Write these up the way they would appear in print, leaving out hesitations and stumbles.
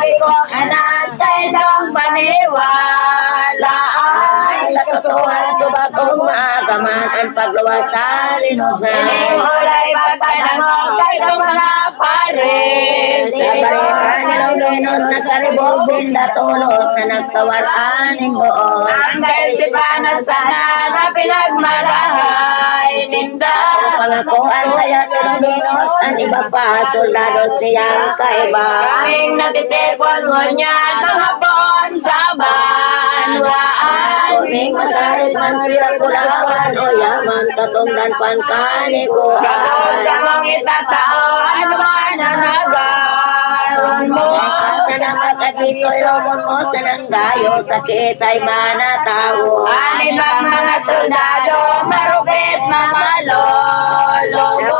lagi kong anan sa inyong paniwalaan. Katotohanan subat kong maagaman ang pagluwas sa linugan. Inihulay pagkanamong kay sa mga pares. Balikan nilang Venus na karibog binda tulot na nagkawaraaning buon. Ang kaisipan na sana na pinagmarahay ninda. Pangakuan kaya sa Venus ang iba pa soldados niyang kaiba. Kaming natitipon mo niyan mga bon sa banwaan. Kuning masarit man pirat kulawan o yaman katungdan pankanikuhan. Sa mong itatao, ano man ang nagaron mo? Sa namakatiso ilomon mo sa nanggayo sa kisay manatawo. Ani bang mga soldado, marukit mamalolo mo?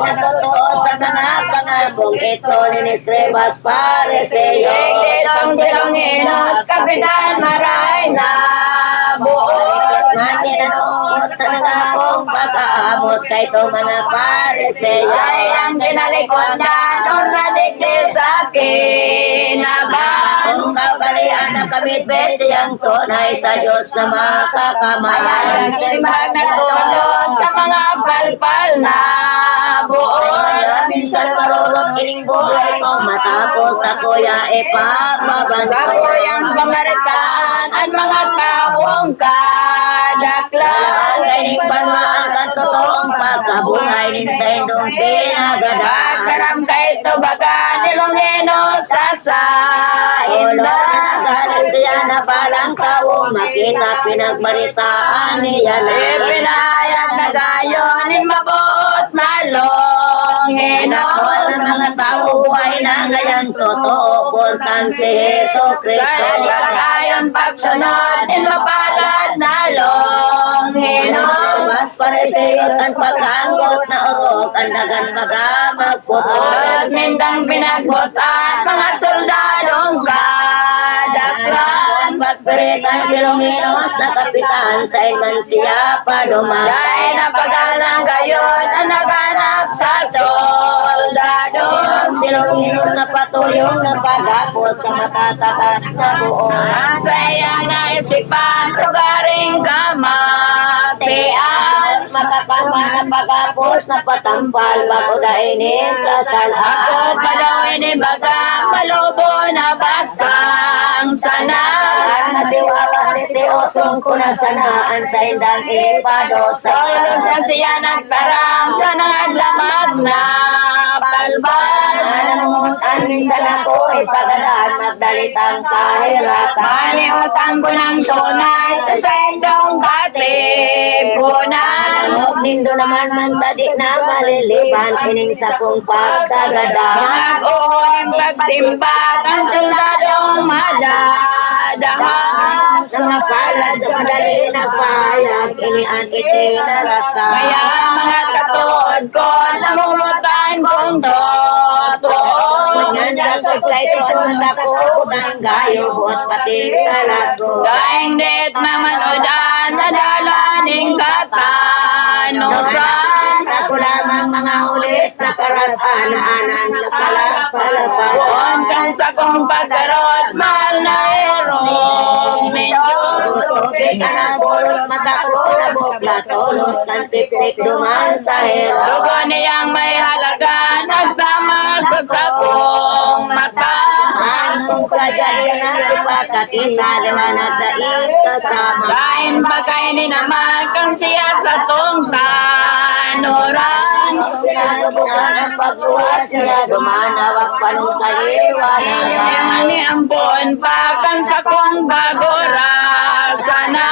Natotoo sa mga pangakong ito niniskribas pareseyo. Iglisong Silonginos, Kapitan Maray na buo. Maninanungkot sa nangakong pagkaabot sa ito mga pareseyo. Ay ang sinalikondan, ornadigdi sa kinabang. Kung kabalian ang kamitbet siyang tunay sa Diyos na makakamahal. Ang simbag na todo sa mga palpal na buo. Minsan marulot kiling buhay mo matapos ako ya Sa ipapabanto. kuyang pamaritaan ang mga taong kadaklan. Kaining panmaan ang totoong pagkabuhay din sa indong pinagadaan. Karam kay tubaga nilongeno sa Ulo sainda. galing siya na palang tawong makita pinagbaritaan niya na. Ipinayag na gayon ni mabuot malongeno. Inakol ng mga tao buhay na ngayon totoo puntan si Heso Kristo. Kaya ayon pagsunod in mapalad na longeno. Mas pareseyos ang paghangot na orok ang dagan magamagputol. Oras mindang pinagbutan mga soldadong kadaklan. Pagpiritan si Longinos na kapitan sa inman siya paduman. Dahil napagalang gayon ang naganap sa soldado. Si Longinos na patuyong na pagapos sa matatakas na buo. Ang sayang na isipan, lugaring kamatian. Makapama na pagapos na patambal bago dainin Ako kasalaan. pa daw inibaga, malubo na basang sana. At nasiwala ni Teosong kunasanaan sa indang ipadosa. Solos na siya nagtarang sa naglamag na palbal. Nanamuntan minsan ako ipagalaan magdalitang kahiratan. Maniutang ko ng tunay sa sendong katipunan. Anog nindo naman man tadi na maliliban ining sa kong pagkagada. Mag-uwang pagsimbat ang soldadong madadahan. Sa mapalad sa madali na payag inian itinarasta. Kaya mga katuod ko, namumutan kong totoo. Kunyan sa supply ko at masakupot ang gayo buot pating kalago. Daing dit naman udan, nadalaning katanusan. Ako lamang mga ulit na karatanaanan na kalapalapasan. Buon kang sa kong pagkarot, mahal na erong Diyos. Tubig ang pulos mata ko na bukla tolos ng tipsik duman sa hero. Dugo niyang may halaga, nagtama sa sakong mata. Anong sadya na si pagkakita naman at daig kasama. Kain pa kainin naman kang siya sa tong tanuran. Pinasubukan ang pagluwas niya dumanawag pa nung kaliwanan. Yang ni ampon pa kang sa kong bagora sana.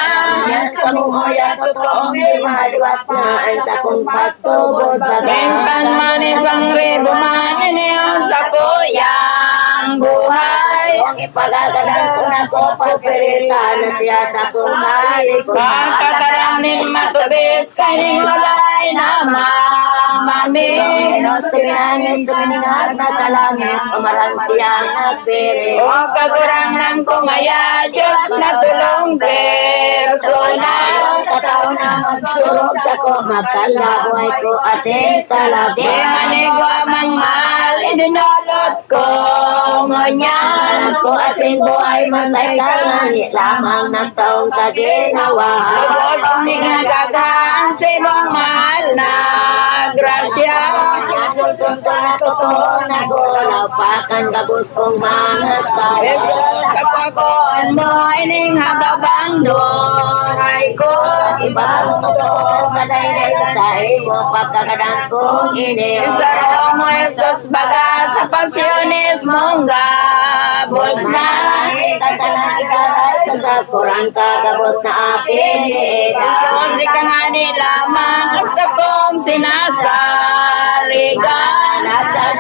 Yan kamuhoy at totoong di mahaliwat na ang sa kong pagtubod Minsan man isang ribo man iniyong sa kuyang buhay. Kung ipagagadan ko na ko pagpirita na siya sa kong kalikutan. Pagkataranin matubis kaning walay na mamami. Pinos pinangin suminingat na sa langit umarang siyang nagpiri. O kakurangan ko ngaya, Diyos na tulong personal. katao na magsulog sa ko, magkalabuhay ko asin Di kalabuhay. manigwa mang mal, idinulot ko ngunyan. Ko asin buhay matay kalani lamang ng taong kaginawa. Tapos hindi nagagaan sa ibang mahal na grasya. Susunto na totoo na gulaw pakan gabos kong mga Jesus, kapakuan mo, ining hababang doray ko. ibang totoo kadaylay sa iyo pagkakadan kong iniyo. Isaro mo, Jesus, baga sa pasyones mong gabos na. Sa nakikalay sa kurang kagabos na akin Jesus, di ka nga nilaman sa kong sinasaligan. Nasaan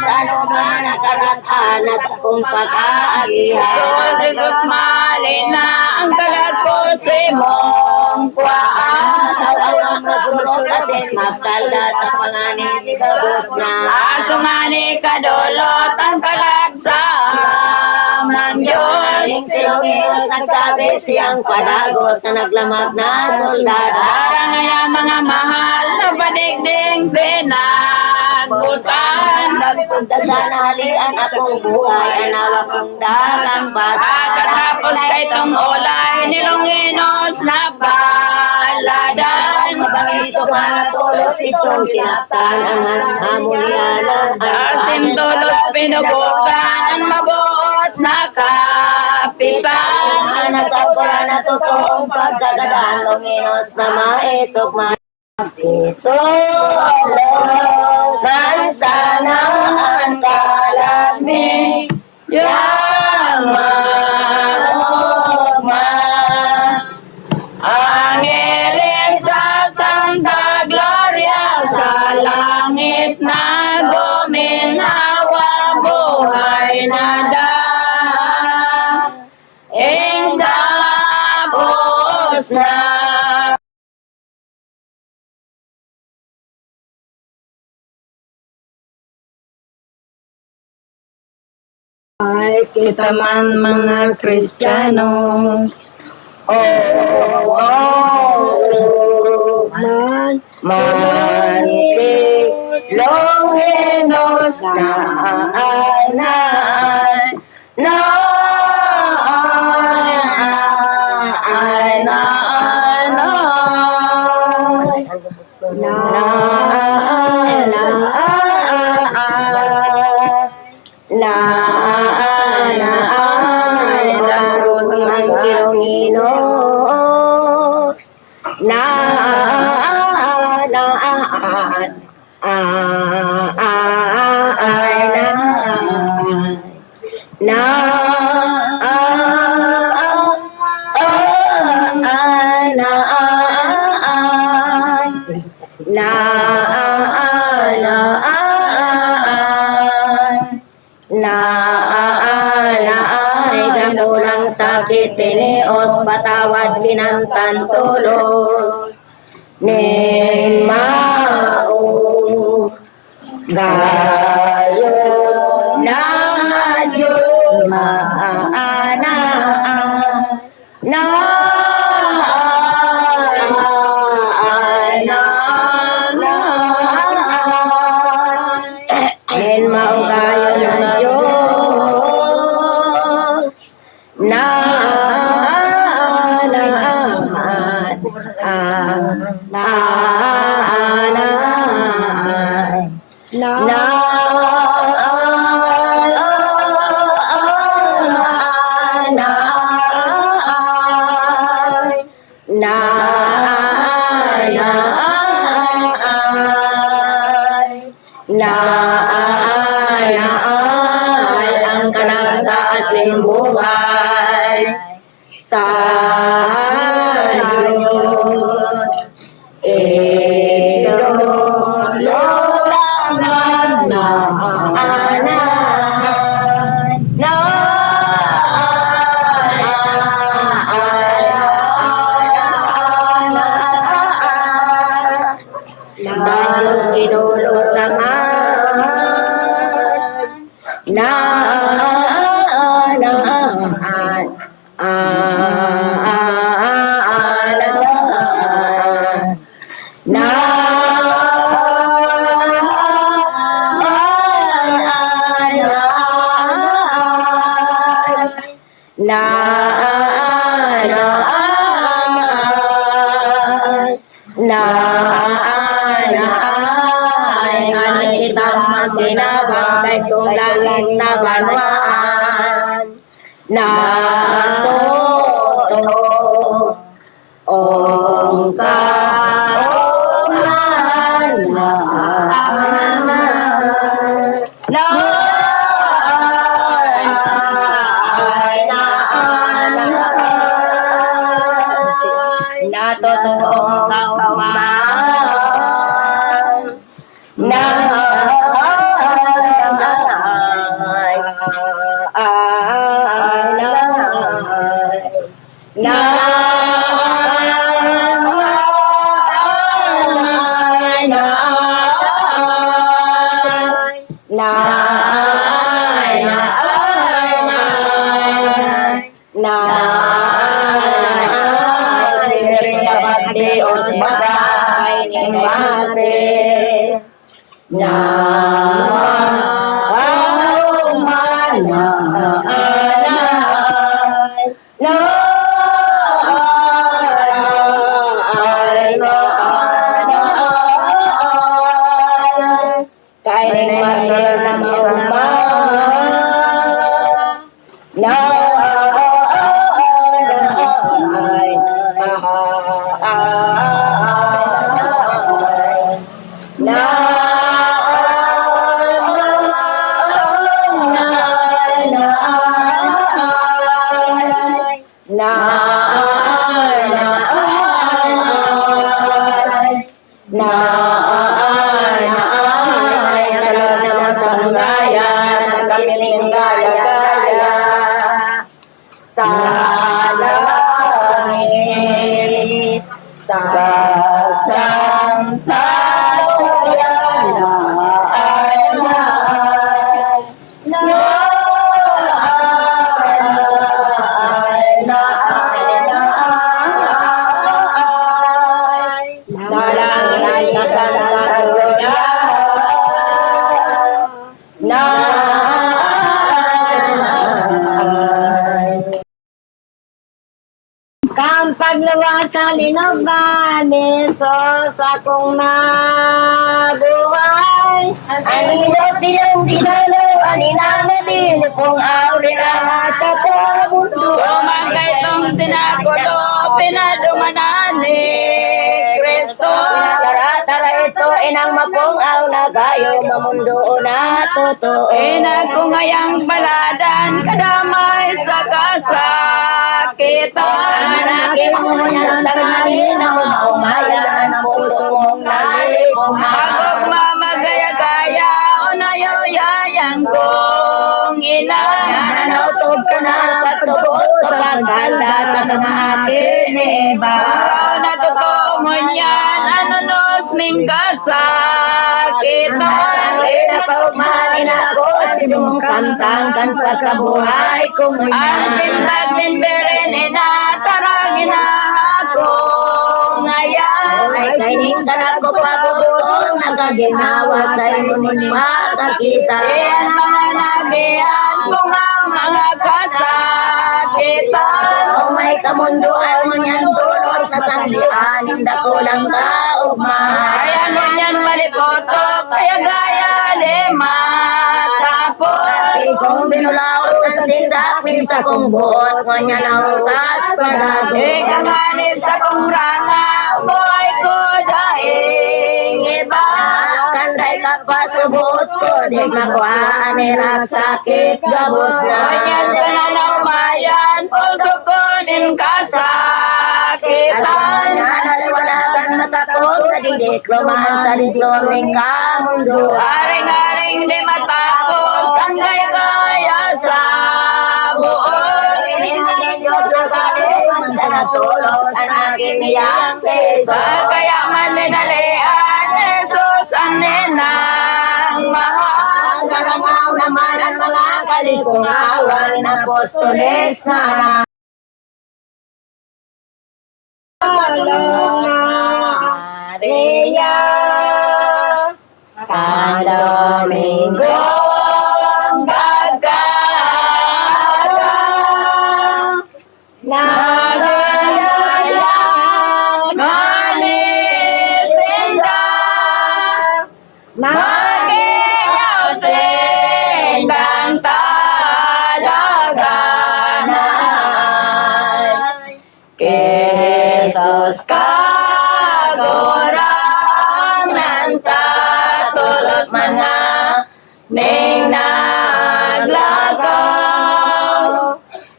sa naman nakaraan na sa kong pag-aagihan. Jesus, malin na ang kalat ko sa imong kwaan. Tawang magsulog kasi magkala sa panganin ni Gabos na. Aso nga ni kadulot ang kalag sa amang Diyos. Yung silong nagsabi siyang padagos na naglamag na soldada. Para ngayon mga mahal na padigding pinagbutan. Nagpunta sa nahalian akong buhay, anawa kong dagang basa. Pagkatapos kay tong ulay nilonginos na baladan. Mabangis tulos itong kinaptan ang hamunyanan. Asim tulos pinugutan ang mabuot na kapitan. Nasa pula na totoong pagkagadaan, luminos na maesok ito sana ang kalami yang marugma Angeles sa Santa Gloria sa langit na guminawa buhay na daing tapos na. Ay, kita man mga Kristiyanos, mantik longenos na anan na sakit tinios patawad kinantan tulos ning mau gayon na Diyos maana na ning mau gayon na Diyos na ang kalag sa asing buhay sa Diyos ilulaman na anan na sa Diyos ilulutaman na naan kita makinabangkay kung langit na banwaan na totoo ong kauman na totoong kauman na Dios bagay ning mate na kaining mate na sa langit sa santayan sa langit sa santayan paglawas sa linugan ni Sos akong mabuhay. Aninot diyang dinalaw, aninang nadin kung awrin ang sa pabundo. Umangkay tong sinakulo, pinadumanan ni Kristo. Tara ito, inang mapungaw na gayo, mamundo na totoo. Inagkungayang baladan, kadamay sa kasakitan. Manakit mo niyang tanganin na umaya ng puso mong nalipong Agog mamagaya-gaya, unayo-yayang kong ina. nanautob ka na pagtubos sa pagkanda sa mga akin ni Eva. Natutungon yan, anonos ming kasakitan. Kaya paumanin ako si mong kantang kan pagkabuhay ko Ang ngayon. simbag din berin inataragin na ako ngayon. Ay kaining ka na ko pabutong nakaginawa sa imunin makakita. Iyan mga nagiyan kung ang mga kasakitan. O may kamunduan mo niyan tulos na sandian, hindi ko lang kaugma. Kaya ganyan malipoto, kaya gaya de matapos. Kung binulaot ng sindapin sa kong buot, kanya na utas padago. Ikanganin sa kong rana, buhay ko daing iba. Kanday ka pa subot ko, di makuhaan nila sakit, gabos na. Ganyan sa nanaumayan, puso ko nin kasakitan. Alam na naliwanagan mata ko, nadidikloman sa dikloming kamundo. Aring-aring di matapos, ang gaya-gaya sa buon. Inihin Diyos na kaliwan sa natulos ang aking niyang seso. Sa kayaman dinalian, Jesus ang ninang mahal. Ang kalangaw naman ang mga kalikong awan ng apostoles na anak. Maria, Domingo, pagkara, nagayaya, Manin Magiyaw sindang talaganan. Jesus kagorang nantatulos man nga ning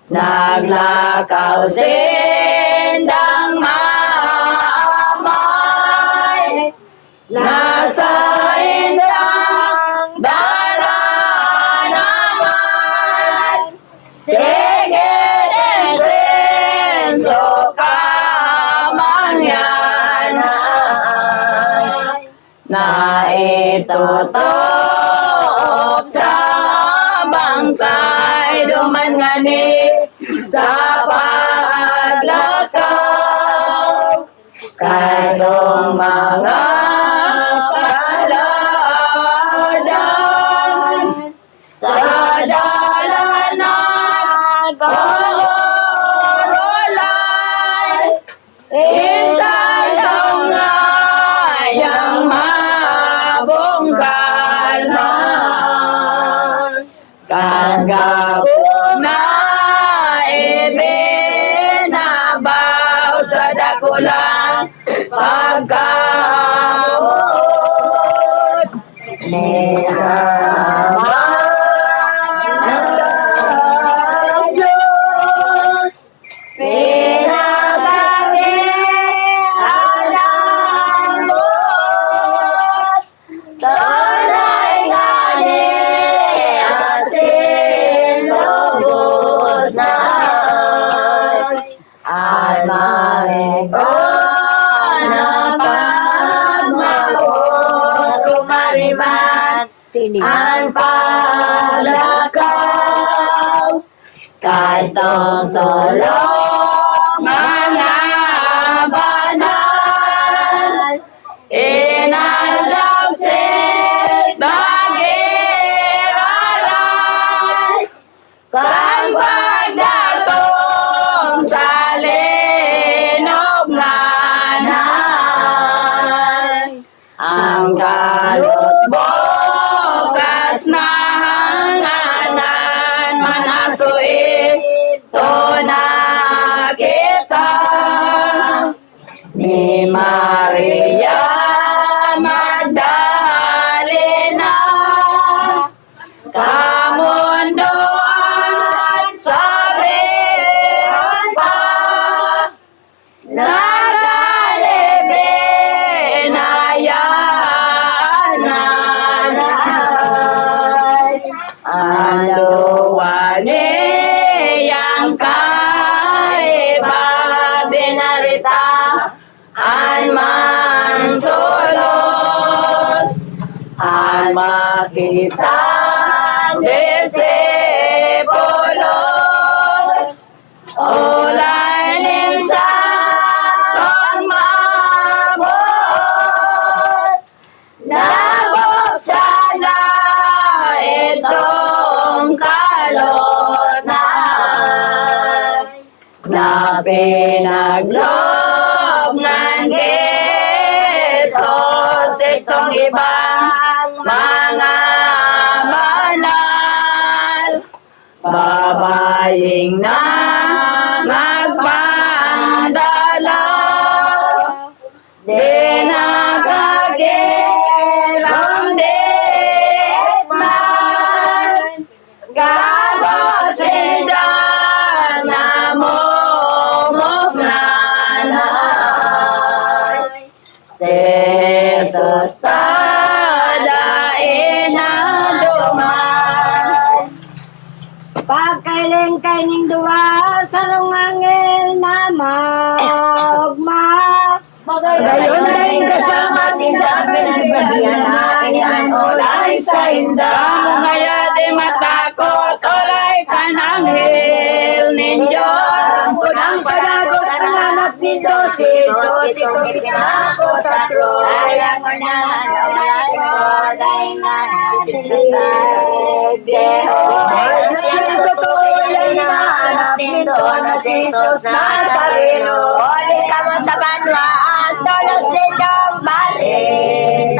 naglakaw sindang maamay nasa indang daranaman. Sige din so kamangyanan na itutok sa bangkay duman nga ni sa paglakaw kadong mga paladan sa dalanan kaorolay isa lang nga yang mabungkal man kagapong na ibinabaw sa dakulang pagkaon ni sama sa Diyos pinagarihan ang buot tunay nga ni asin lubos na almareko na pagmawot kumariman ang palakaw kahit tong tulong mga banal inalaw sin bagiraray kang pagdatong sa linog nga nanay ang kalutbokas na hanganan manasuit to nakita ni Maria Magdalena kamundoan sabihan pa nagalibi na yan nanay ang luwa niyang kaiba binarita an man tulos an makita disipulos ulay ninsa kang mabot nabuksan na itong kalot na pinaglob ng Jesus itong ibang mga banal babaying na magpandalaw di nagagirang man kabosidan na momoknanay Jesus tadain na duman Pagkailing kaining duwa sa lungangil na magma. Gayon na rin kasama sinda pinagsabihan na inaan olay sa inda ngaya di matakot olay kananghel ninyo punang padagos ang anak ni Jesus itong ipinako sa krus ayang unahan olay olay na Diyos yung totoo yung hinahanap nito na si Jesus Nazareno Oli ka mo sa banwa, tulos inyong balitaan.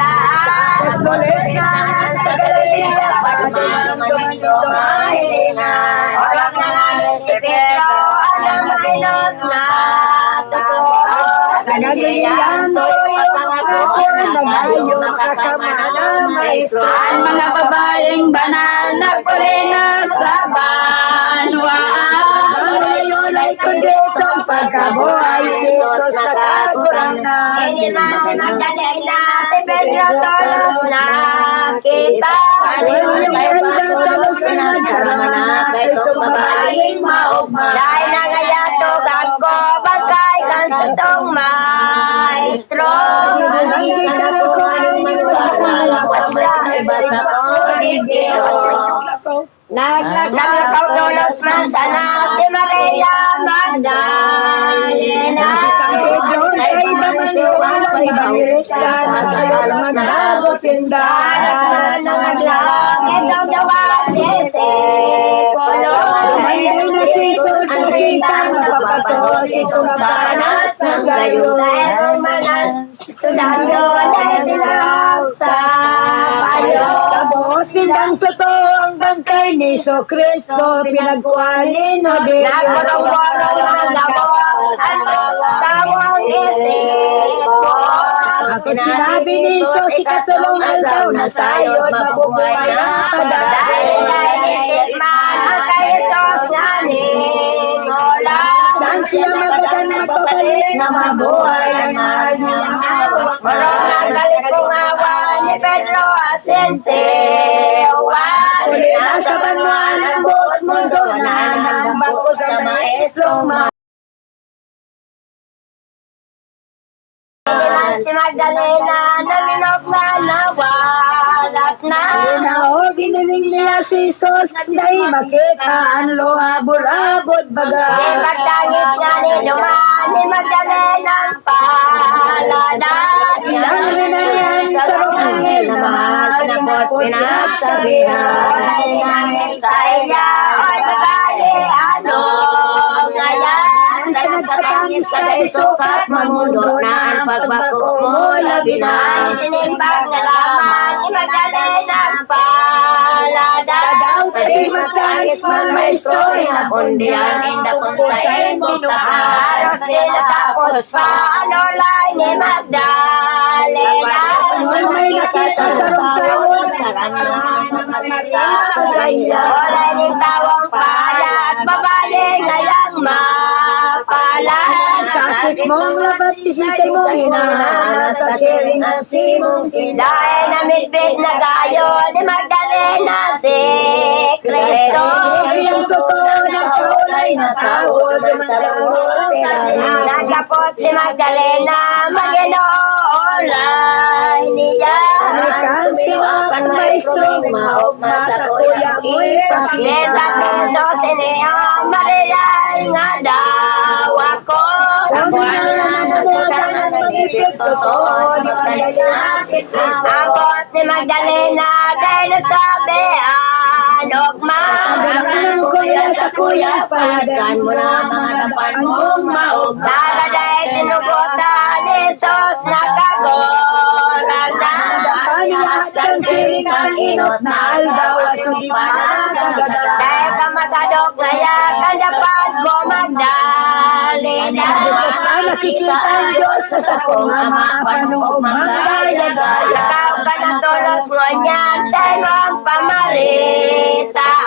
ng maestro. Ang mga babaeng banal na kulina sa banwaan. Ngayon ay kundi itong pagkabuhay, si Jesus nakakurang na. Hindi man si Magdalena, si Pedro tolos na kita. Ngayon ay patulos na nagkarama na kay itong babaeng maugma. Dahil nangayatog ako, bagay kang sa itong maestro. Hindi ka na po anong magpapalawas na basa ko ni Diyos. Nagpautulos man sana si Maria Magdalena. Ay bamansuan pa ibangilista sa kalmat na busindahan na naglangit ang dawat disipulo. Ngayon na si Jesus ang kita magpapatos itong sa panas ng gayo. Dahil ang manal sudado dahil dilaw sa payo. Sa buot bindang totoo ang bangkay ni So Cristo pinagkuhanin o Diyos. Nagkurong-kurong ang gabos at tawang isipo. Ako sinabi ni Jesus, ikatulong aldaw na sayod mabubuhay na padahal. Dahil isip man ang kay Jesus na ningola. Saan siya magagan magpapalit na mabuhay ang mahal niyang hawak. Marong ng galit kong awa ni Pedro Asensewan. Nasa banwaan ang buot mundo na nambak ko sa maestrong si Magdalena na minog na nawalat na. Inaor, biniling niya si Jesus, dahil makita ang lohabol-abot baga. Si Magdangit siya ni Duman, ni Magdalena ang palada. Silang rinanyan sa rungangil na mahal, pinapot pinagsabihan. Dahil namin sa iya, ay babae, ano ngayon? Dahil nagkatangis ka dahil sukat, mamundo na ang pagbako mo labi na. Sinimbag na lamang, Magdalena ang palada. Dahil magtangis man may story na kundihan, indapon sa inbox sa haros din natapos pa. Ano lang ni Magdalena? May nakita sa rungtawon, karangan ng mata sa iya. Wala ning tawang pala at babae ngayang mapala. Sakit mong labat, isisay mong hinahanap sa siring ang simong sila. Dahil namidbid na gayo ni Magdalena si Kristo. Ang totoo ng kaulay na tao naman sa ulo. Nagkapot si Magdalena, Maginoolay niya. Nagkampiwakan maestrong maugma sa kuyang ipakita. Lebat ni Jesus inihang Maria nga daw ako. Ako na nabutan na nag-ibig totoo ni Magdalena si Kristo. Abot ni Magdalena dahil nasabihan ugma. Pagkakanan ko yan sa kuya, palagan mo na mga dapan mong maugma. Tara dahil tinugutan ni Jesus na kagorag na. Panihat ang siring ang inot na aldaw at sundi pa na kagada. Dahil ka magadok ngaya, kandapat mo Magdalena. Nakikita ang Diyos na sa kong ama, panong magdayagay. Lakaw ka na tulos mo niyan sa imong pamaritaan.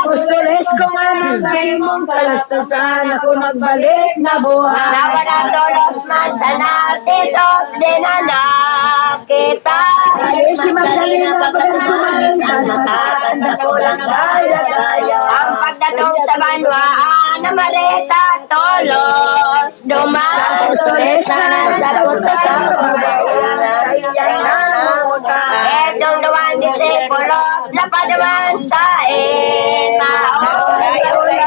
Apostoles ko nga nang simong kalastasan, ako nagbalik na buhay. Nawa na tulos man sana, si Jesus din na nakita. Dahil si Magdalena pagkatumain sa matatanda ko lang gaya-gaya. Ang pagdatong sa banwaan na malita tolos duman. Apostoles na nagdapot sa kababayan sa iya'y namunta. Etong duwan disipulos na padaman sa Emmaus.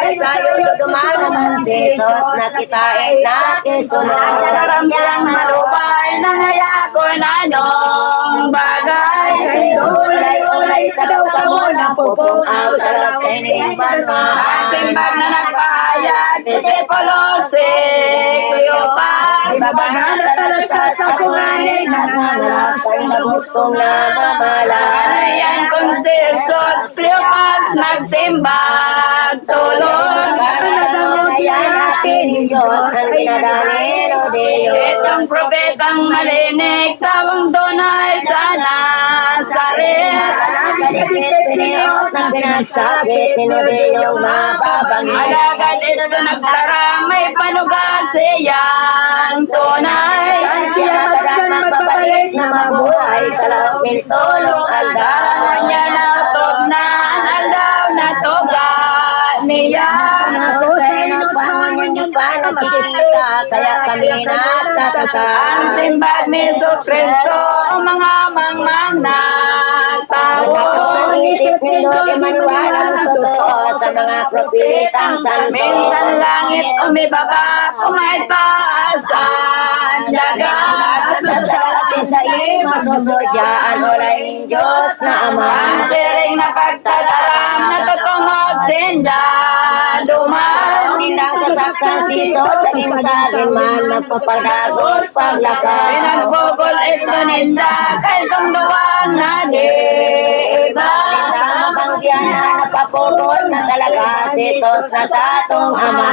Ay sayo duman naman si Jesus na kita ay nakisunod. Nagdaramdang malupay na ngaya ko na nung bagay. Sa ulay-ulay ka daw ka mo na pupungaw sa lapay ng banwaan. Simbag na nagpahayag, disipulos Cleopas. Ibabagan na talasas sa kunganay na nalas ang nabus kong namamalaan. Ayan kung si Jesus Cleopas nagsimbag tulog. Ang natin ni Diyos ang pinadalin o Diyos. Itong propetang malinig tawang doon ay sana sakit, piniot ng pinagsakit, tinubiyong mababangin. Alagad ito nagtara, may panugasiyan tunay. Saan siya magpapalik na mabuhay sa loob ng tulong aldaw. Kanya na tugnan, aldaw na tugan niya. Ako sa inyo pangon yung panakikita, kaya kami natataka. Ang simbag ni Kristo, ang mga mangmang na tao. Ang isip nindo ay maniwala ng totoo sa mga propetang santo. Minsan langit umibaba, kumay taasan, dagat. At sa atin sa iyo masusudyaan, walay Diyos na Ama. Ang siring na pagtataram, natutungod sinda, duman. Nindang sasaktan dito sa mintalin man, magpapadagos paglakaw. Pinagbugol ito ninda, kay tungduan na di iba. Mabanggian na napapugol na talaga si Tos na sa atong Ama.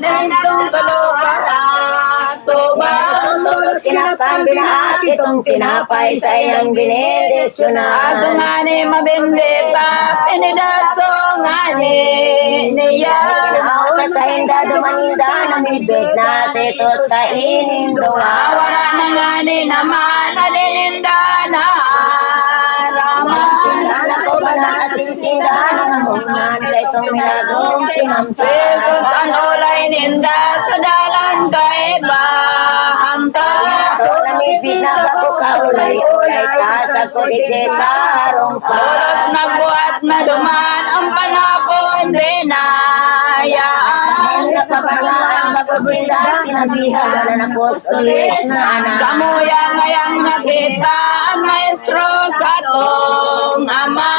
Nindong tulukan at tubang. Susunod sinaktan binaat itong tinapay sa iyang binendisyon na. Asumani mabindita, pinidaso ngani niya. Kinaot sa hinda dumaninda na midbit na si Tos kainin duwa. Wala na ngani naman, adininda na raman. Sinda ko bala at sinda na namunan sa itong minagrong tinamsa. Jesus ang ulay ninda sa dalan kaiba hamta. Ito na midbit na bako kaulay-ulay ta sa kuligde sa harong pa. Oras nagbuhat na duman ang panapon binayaan. Napapanaan tapos binda sinabihan na napos ulit na anak. Sa muya ngayang nakita ang maestro sa tong ama.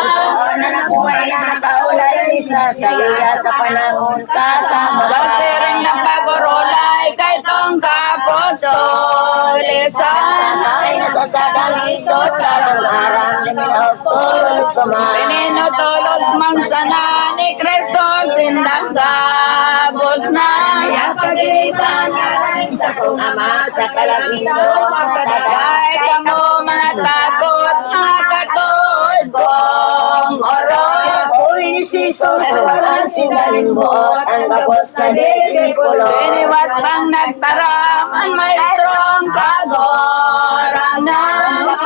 Na nabuhay na nakaulay sa saya sa panahon kasama. Sa siring na pagurulay kay tong kapostolisan. Ay nasasadang Isos katong aram na minaw tulos kumain. Pininutulos mang sana ni Kristo sindang gabos na. Kaya pag-iban niya rin sa kong ama sa kalabindo Kay kamo mga takot, mga katuod kong oroy. Ako'y ni Isos walang sindaling buot ang bagos na disipulo. Piniwat pang nagtaram ang maestrong kagorangan.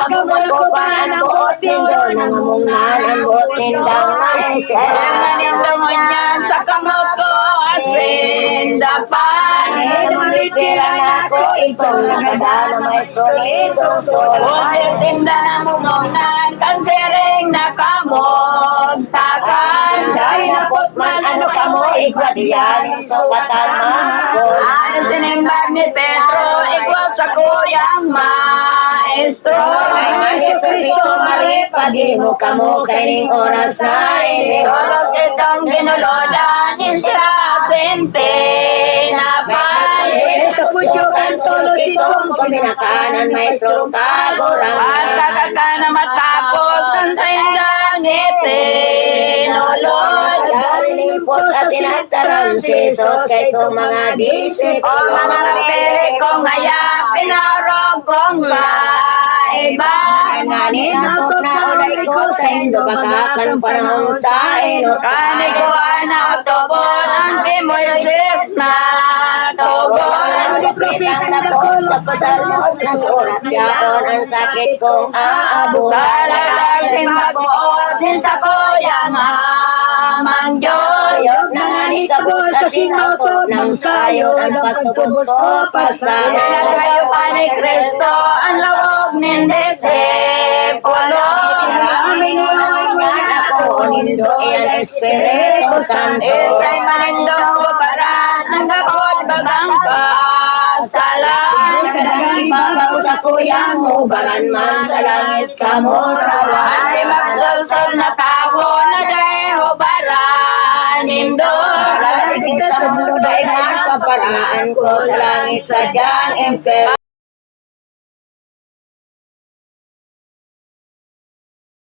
Kamukupan ang buot nindo nangamungan ang buot nindang naisip. Kailangan nitong niyan sa kamot ko asindapan. Pera na ako itong nakadala maestro nitong solo. Kung sinda na mumungan, kansiring na kamugtakan. Dahil napot man ano ka mo ikwadiyan sukatan mahapon. Ang sinimbag ni Pedro, ikaw sa kuyang maestro. Ay Maestro Cristo Maria pagimo kamo kaining oras na ini. Todos itong ginulodan, yung sirasin pinapay. Sa putyokan tolos itong kuminakanan maestro kagorangan. Pagkakaka na matapos, ang sindang itinulod. Limpos at sinagtaran si Jesus kay itong mga O disipulo. mga pili kong haya, pinarog kong maiba. Nganin atot na ulay ko sa indo bakakan panahon sa inot. Kaniguan na utobon, ang di Moises na tugon. Propetang lakon sa pasalmos na surat yaon ang sakit kong aabot. Kalalasin mag-uot din sa kuyang amang Diyos. Ayok na nga ni kabos sa sinautot ng sayo ang pagtubos ko pasaya. Ilagayo pa ni Kristo ang lawag ng disipulo. Maraming naman ako nindo iyan Espiritu Santo. Isa'y malindong babaran, ang kapot bagang kasalan. Sa dagang babaw sa kuyang ubaran man sa langit ka mo rawan. Ang di magsulsol na tawo na deho baran nindo. Para di sa mundo ay magpaparaan ko sa langit sa diyang emper.